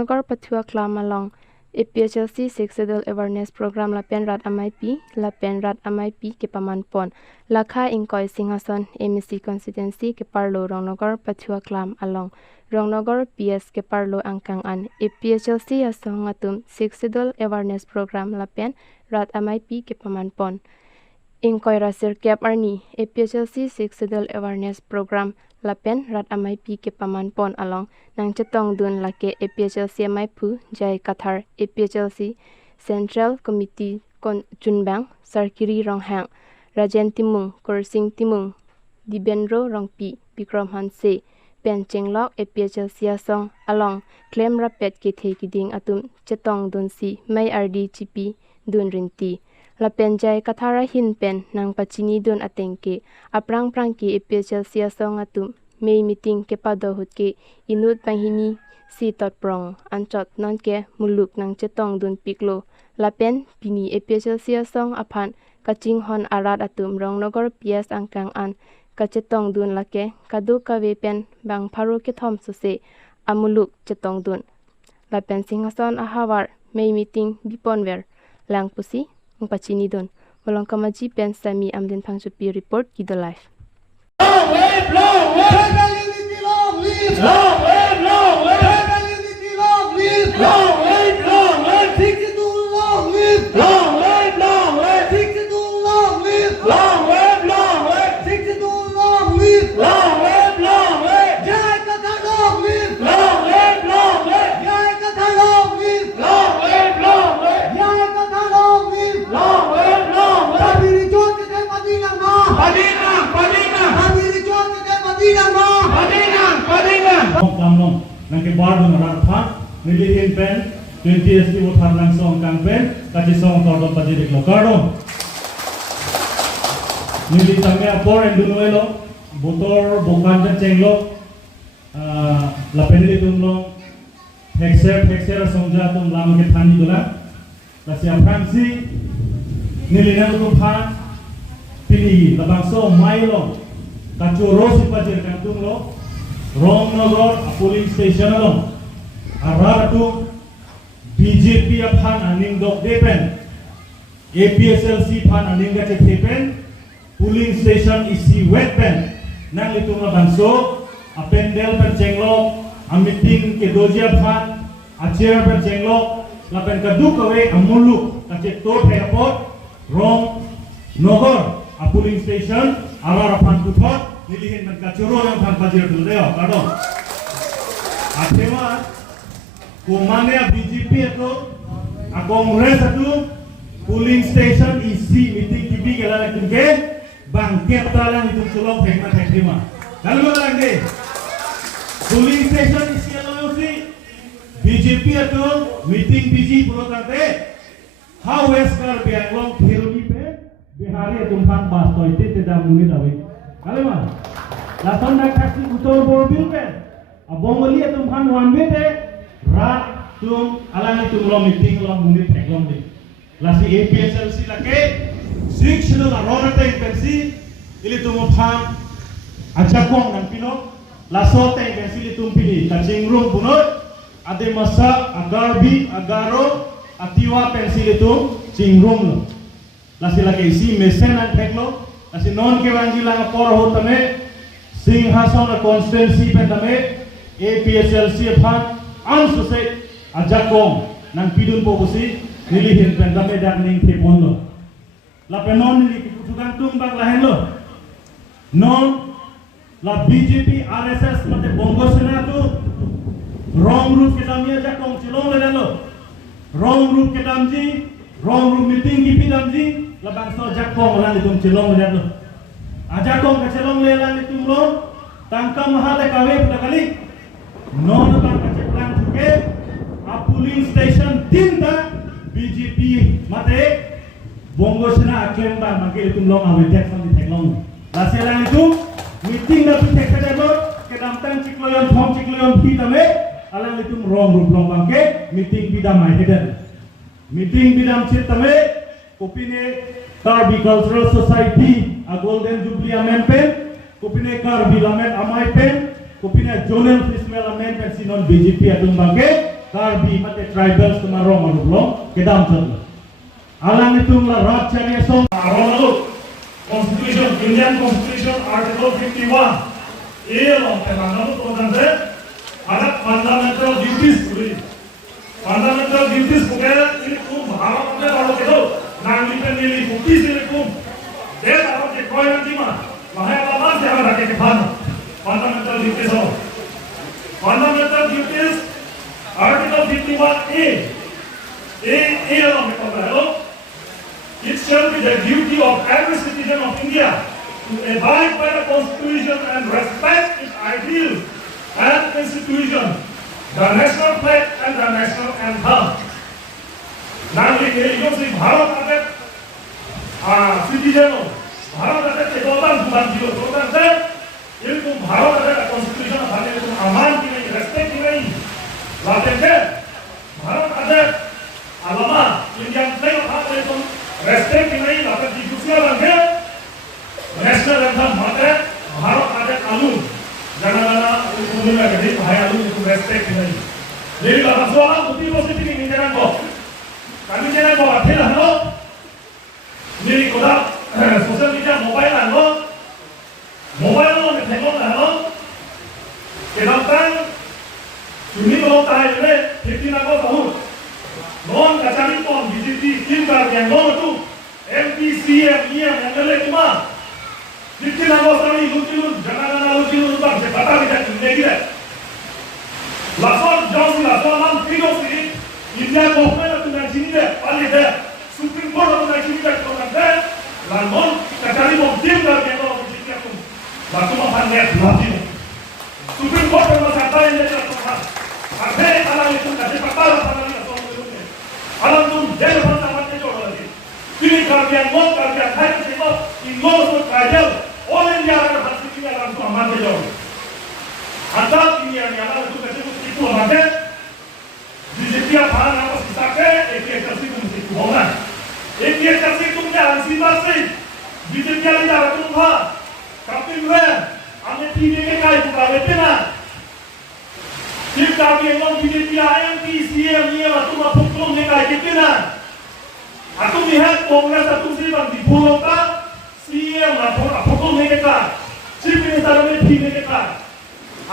Rongnogor pathu aklam along APHLC Sexual Awareness Program lapen rat amei ke pamanpon lakha ingkoi singhason MEC constituency ke parlo Rongnogor pathu aklam along Rongnogor PS ke parlo angkang an APHLC asong atum Sexual Awareness Program lapen rat amei ke pamanpon ingkoi rasir kep arni APHLC Sexual Awareness Program lapen rat amei ke pamanpon along nang chetong dun lake APHLC amai pu jai kathar APHLC Central Committee Chunbang Sarkiri Ronghang Rajen Timung Korsing Timung Dibendro Rongpi Bikram Hanse Pen Chenglok APHLC asong along claim rapet ke the kiding atum chetong dun si mai RD chipi dun rinti lapen jai kathara hin pen nang pachini dun atengke aprang prang ki APHLC asong atum mei meeting ke padahut ke inut pahini si totprong anchot non ke muluk nang chetong dun piklo lapen pini APHLC asong aphan kaching hon arat atum Rongnogor PS angkang an kachetong dun lake kadu kawe pen bang pharu ke thom suse amuluk chetong dun lapen singhason ahawar mei meeting biponwer langpusi pachini dun bolong kamaji pen sami amdin phangchupi report ki the life long live long live long live long live long live long live take it to long live long live long live take it to long live long live long live take it to long live long live long live jai katha long live long live long live jai katha long live long live long live jai katha long live long live long live padiri jot ke padinang ma padinang padiri jot ke padinang ma padinang kamlong nang ke bar dun rat pha nilihin pen 20 sd uthar lang song kang pen kachi song tordo pajiri lokaro nili tangya por endunuelo botor bokan chenglo lapenili tumlo hexer songja tum lam ke thani dula kasia fransi nili na tum pha pini labangso mailo kachu rosi pajir kang tumlo Rongnogor polling station along aratu BJP aphan aning dok depen APHLC phan aning ga chepen polling station isi wetpen nang litung labangso apendel per cenglo meeting ke dojia phan acher per cenglo lapen kaduk kawe amuluk kache to airport Rongnogor polling station arar phan puthot nilihin man kachuro yang phan pajir dul deo kado athema kumane BJP itu a kongres itu polling station isi meeting TV gala ke bangket talang itu sulong hekma hekma kalau lagi polling station isi alo si BJP itu meeting biji puro kate how weskar bianglong thiruni pe bihari tumpan bas toite te damuni dawi kalau mah lasan dak taksi utol borbil pe abongoli tumpan wanwe te rat tum alang tum lo meeting lo munit eklom de lasi APHLC lake sectional arorate pensi ili tum phang ajakong nan pino lasote pensi ili tum pili kaching room punot ade masa agarbi agaro atiwa pensi ili tum chingrum lo lasi lake isi mesen an theklo lasi non ke wangi lang por ho tame singhason constituency pen tame APHLC phan ansuse ajakong nang pidun po busi nilihin pen dame dak ning tepon lo la penon ni kutukan tumbang lahen lo non la BJP RSS mate bongo sena tu wrong route ke damia jakong chilong le lo wrong route ke damji wrong route meeting ki pidamji la bangso jakong lan itum chilong le lo ajakong ke chilong le lan itum lo tangka mahale kawe pudakali non tangka cheplang thuke a polling station tinta BJP mate bongo sena aklem ba mangke itum long awe tek sang teklong la selang itu meeting na pitek kadalo ke damtang cikloyon thom cikloyon pitame alang itum wrong route long bangke meeting bidamai heden meeting bidam chitame kopine Karbi Cultural Society a Golden Jubilee Amendment kopine Karbi Lamen Amai Pen kopine Jonel Festival Amendment sinon BJP atung bangke Karbi mate tribals tumarong malublong kedam terlo. Alang itu melarang cari som. Rongnogor Constitution, Indian Constitution Article 51. Long Rongnogor program se ada fundamental duties puri. Fundamental duties bukan ini kum Bharat में वालों के दो नागरिक ने ली मुक्ति से kum देश आप के कोई नहीं मां महाराज से हमारा के खान fundamental duties हो. Fundamental duties Article 51A. Long hello. It shall be the duty of every citizen of India to abide by the Constitution and respect its ideals and institution, the national flag and the national anthem. नागरिक ये से भारत आते सिटीजन हो भारत आते चेतोतान दुकान दियो चेतोतान से ये तुम भारत आते कॉन्स्टिट्यूशन भाने तुम अमान की नहीं रेस्पेक्ट की नहीं लाते थे भारत आते अलमा इंडियन फ्लैग भाने तुम रेस्पेक्ट की नहीं लाते दूसरा रंगे नेशनल एंथम भाने भारत आते आलू जनगणना उन्मुला के लिए भाई आलू तुम रेस्पेक्ट की नहीं लेकिन लाभासवाला उतनी पॉजिटिव नहीं देना को kami jangan bawa film lo, ni koda sosial media mobile lo ni tengok lo, kenapa? Cuma kalau tahu ni, kita nak tahu, non kacang pun BJP tim kerja non tu, MP, CM, EM, MLA cuma, kita nak tahu ni lucu, jangan lucu tak, saya kata kita ni dia. Langsung jauh langsung nam video sini. India government tu nak sini deh, paling deh, Supreme Court tu nak sini deh, kalau nak deh, lalu kacari mungkin kerja kalau begini aku, lalu makan net lagi. Supreme Court tu masih ada yang dia lakukan. Ada alam itu kasih patah apa lagi atau apa? Alam tu dia lepas apa dia jual lagi. Pilih kerja mau kerja hari semua, ini tu kerja, orang India ada hati ini alam tu aman dia jual. Ada ini yang alam tu kasih itu aman. BJP भान आपस किसाके APHLC तुम सिक्कू होगा APHLC तुम क्या अंसीबा से BJP वाले जा रहे तुम था कपिल वे हमने टीवी के काय बुका लेते ना फिर काफी लोग BJP IMP CM ये वाला तुम अपने तुम ने काय कितने ना तुम यह कांग्रेस तुम सिर्फ दिखोलो का CM ना अपने तुम ने क्या चीफ मिनिस्टर ने टीवी के काय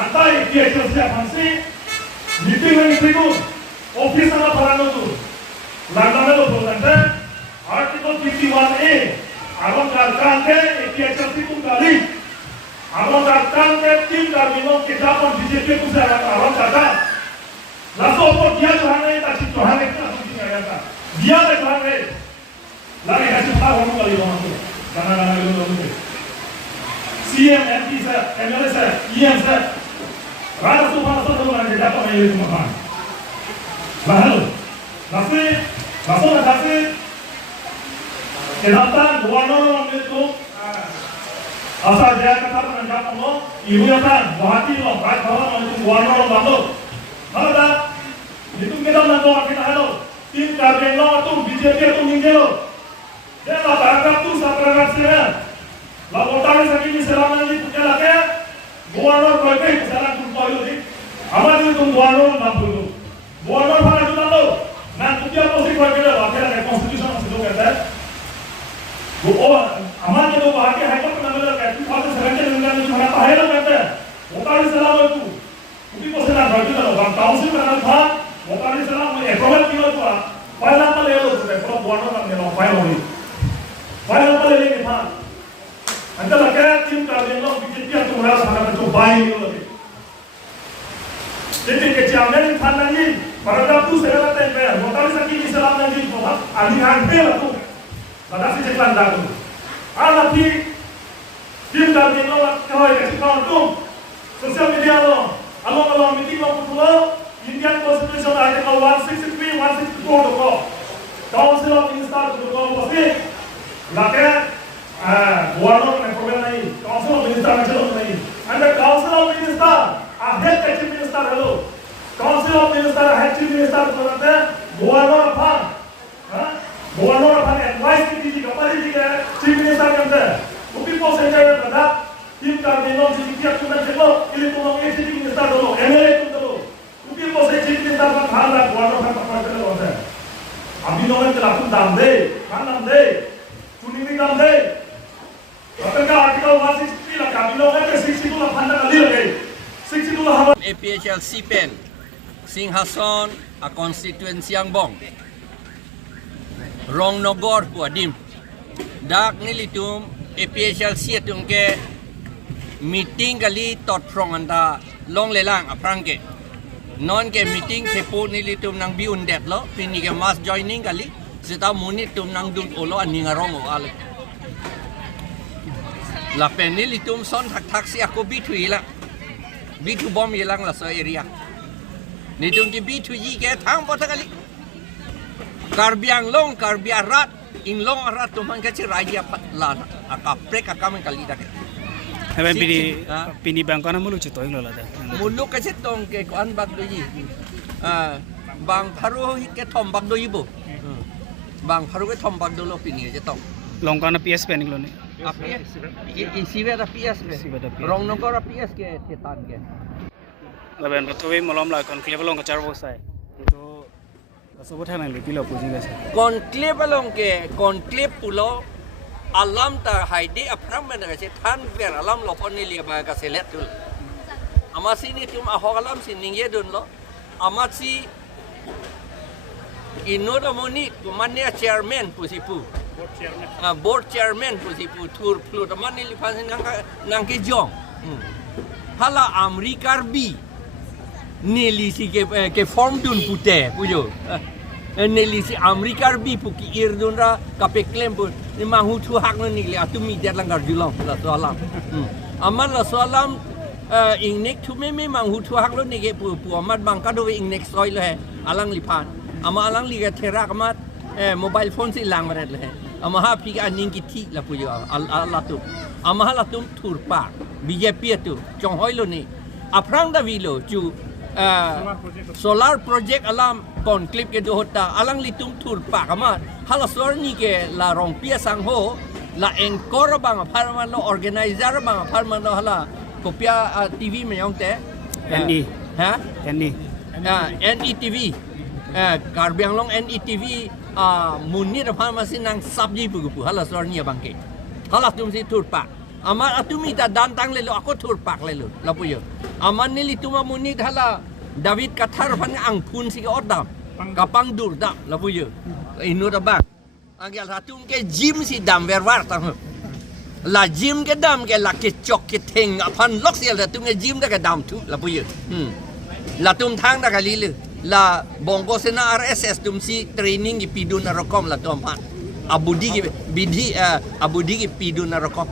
अंता APHLC अपन से मीटिंग में निकलो ऑफिस में पढ़ाने तो लंदन में बोलते हैं आर्टिकल 51A आवाम कारखान के APHLC तुम गाली आवाम कारखान के तीन कार्मिकों के जापन BJP तुम से आवाम करता लासो पर दिया चढ़ाने ताकि चढ़ाने का तुम नहीं आया था दिया चढ़ाने लाने ऐसे था हम वाली लोगों को गाना लोगों को CM MP से MLA से EM से राजस्थान से लोग आने जापन में ये तुम Khan Lalu, nasi, kenapa gubernur itu asal dia kata menangkap lo, ibu yang kan, Guwahati lo, baik bahwa itu gubernur lo, mana dah, itu kita menangkap kita lo, tim kerja lo itu BJP itu minggu lo, dia lah berangkat tu sekarang saya, lalu tadi saya ini selama ini punya lagi, gubernur berbagai kesalahan tu baru ni, amat itu gubernur nampu Gubernur mana tu lalu, nanti dia posisi kerja lah, akhirnya konstitusi masih tu kata. Oh, aman itu bahagia, hanya pun namanya kata, kalau sebenarnya dengan itu mana pahaya lah kata. Mukari salam itu, mungkin posisi nak kerja lah, orang council mana tu, mukari salam, approval kilo tu, file apa lelo tu, approval gubernur kan lelo file ni, file apa lelo ni था. अंत लगे tim kerja lo, BJP tu orang sana tu bayi ni lagi. Jadi kecamatan ini tanah ni, paragraf tu saya kata yang mukari sakit ni salam nanti tu, alihan bel tu. Badasi ceklan dah tu. Nanti tim kerja lo kalau kasih kawan tu, sosial media lo, along meeting lo tu lo, Indian Constitution Article 163, 164 tu lo, Council of Ministers tu lo pasti, lagi gubernur ni problem nahi, Council of Ministers macam tu nahi. Anda Council of Ministers, head chief minister hello, Council of Ministers, head chief minister tu nanti gubernur apa? Gubernur apa ni? Advice ni di kapal ni ke chief minister kan tu. Upi pos saja yang berada, tim kerja lo, jadi dia tu nanti lo, ini tu lo, chief minister tu lo, MLA tu lo. Upi pos saja chief minister kita berhala kuasa apa saja orang. Abi orang itu langsung dam deh, kan dam deh, cuni ni dam deh. Apakah artikel wasis pilih kami orang itu 60 lah pandang kali lagi, 60 lah apa? APHLC pen, Singhason, a constituency yang bong. Rongnogor Puadim. Dak nilitum APHLC atung ke meeting kali tot from anda long lelang aprang ke. Non ke meeting sepo nilitum nang biun det lo, pini ke mass joining kali. Seta munit tum nang dun olo ani ngarong o ale. Lapen nilitum son tak si aku bitui la. Bitu bom yelang la so area. Nitung ki bitu yi ke thang pota kali. Karbiang long karbia rat ing long rat tu man kaci raja patlan akap prek akamen kali dak. Hebben pini bangkana mulu cito ing lola dah. Mulu kaci tong ke kuan bag do yi. Bang paru ke thom bag do yi bu. Bang paru ke thom bag do lo pini je tong. Longkana PS pen ing lo ni. Apa isiwe da PS ke. Rongnogor PS ke tetan ke. Leben betul malam lah konklave long kacar bosai. Itu sebut hanya lebih lo puji guys. Conclave along ke conclave pulo alam ta haide apram mana kasi than ber alam lo pon ni liya ba kasi let tul. Amasi ni tum ahok alam si ningye dun lo. Amasi inoda moni kumanya chairman pusipu. Board chairman pusipu tur plut amani lipan nang ke jong. Hala Amerikar bi. Neli si ke form dun pute pujo. Neli si Amerikar bi puki ir dun ra kape claim pun ni mahu tu hak ni le atu mi det langgar julong la soalam. Aman la soalam ing nek tu me mahu tu hak lo ni ke pu amat bang ka do ing nek soi le alang lipan. Ama alang li ke thera kamat mobile phone si lang maret le. Ama ha pi ka ning ki thi la pujo Allah tu. Ama la tum tur pa BJP tu chong hoi lo ni. Aprang da vi lo chu solar project alam conclave ke dohota alang litum tur pa kama hala sor ni ke la rong pia sang ho la encore bang pharman lo organizer bang pharman lo hala kopia TV me yong te NE ha NE NE TV karbiang long NE TV munni da pharma sinang sabji pu hala sor ni bang ke hala tum si tur pa Aman atumi ta dantang le lo ako tur pak le lo la puyo. Aman ni lituma munit hala David kathar pan ang pun si ka odam. Kapang dur da la puyo. Inu da bang. Angel hatum ke gym si dam verwar ta. La gym ke dam ke la ke chok ke theng apan lok sial da tum ke gym da ke dam tu la puyo. La tum thang da ka li le. La bongo sena RSS tum si training ki pidun rokom la tum pan. Abudi ki bidhi abudi ki pidun rokom.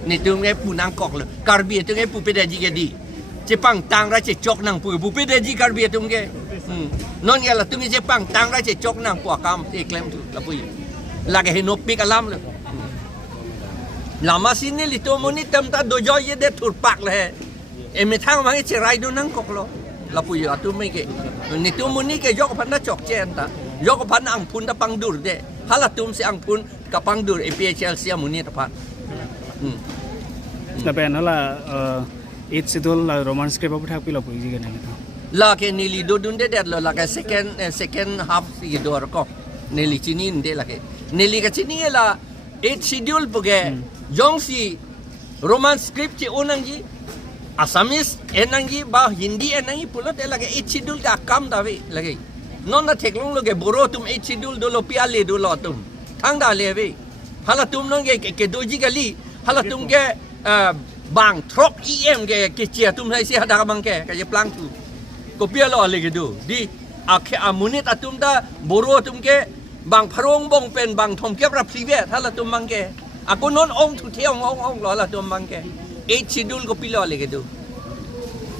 Ni tu ngai punang kok le karbi tu ngai pu pedaji ke di Jepang tang ra che chok nang pu pedaji karbi tu ngai non ya la tu ngai Jepang tang ra che chok nang pu akam te klem tu la pu la ke no pik alam le lama sini li to moni tam ta do jo ye de tur pak le e me thang ma che rai do nang kok lo la pu ya tu mai ke ni tu moni ke yok pan na chok chen ta yok pan ang pun ta pang dur de hala tum si ang pun ka pang dur APHLC moni ta pan Tapi nala it sidol la romance script apa thak pila puji kan gitu. La ke nili do dunde det lo la ke second half si do ko nili chini inde la ke nili ka chini la it schedule puge jong si romance script chi unang ji Assamese enang ji ba Hindi enang ji pulot la ke it schedule ka kam da we la ke non na theklong lo ke boro tum it schedule do lo pia le do lo tum thang da le we hala tum nong ke doji gali hala tum ke bang trok em ke chia tum hai si hada bang ke plang tu ko pia lo le ke du di akhe amunit atum da boro tum ke bang pharong bong pen bang thom ke ra prive hala tum bang ke ako non ong thu theong ong lo la tum bang ke e schedule ko pilo le ke du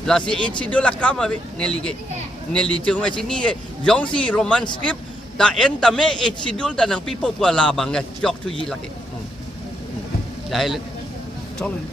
la si e schedule la kama be neli chung ma si ni jong si roman script ta en ta me e schedule ta nang people pu la bang ke chok tu yi la ke dahil Tolong.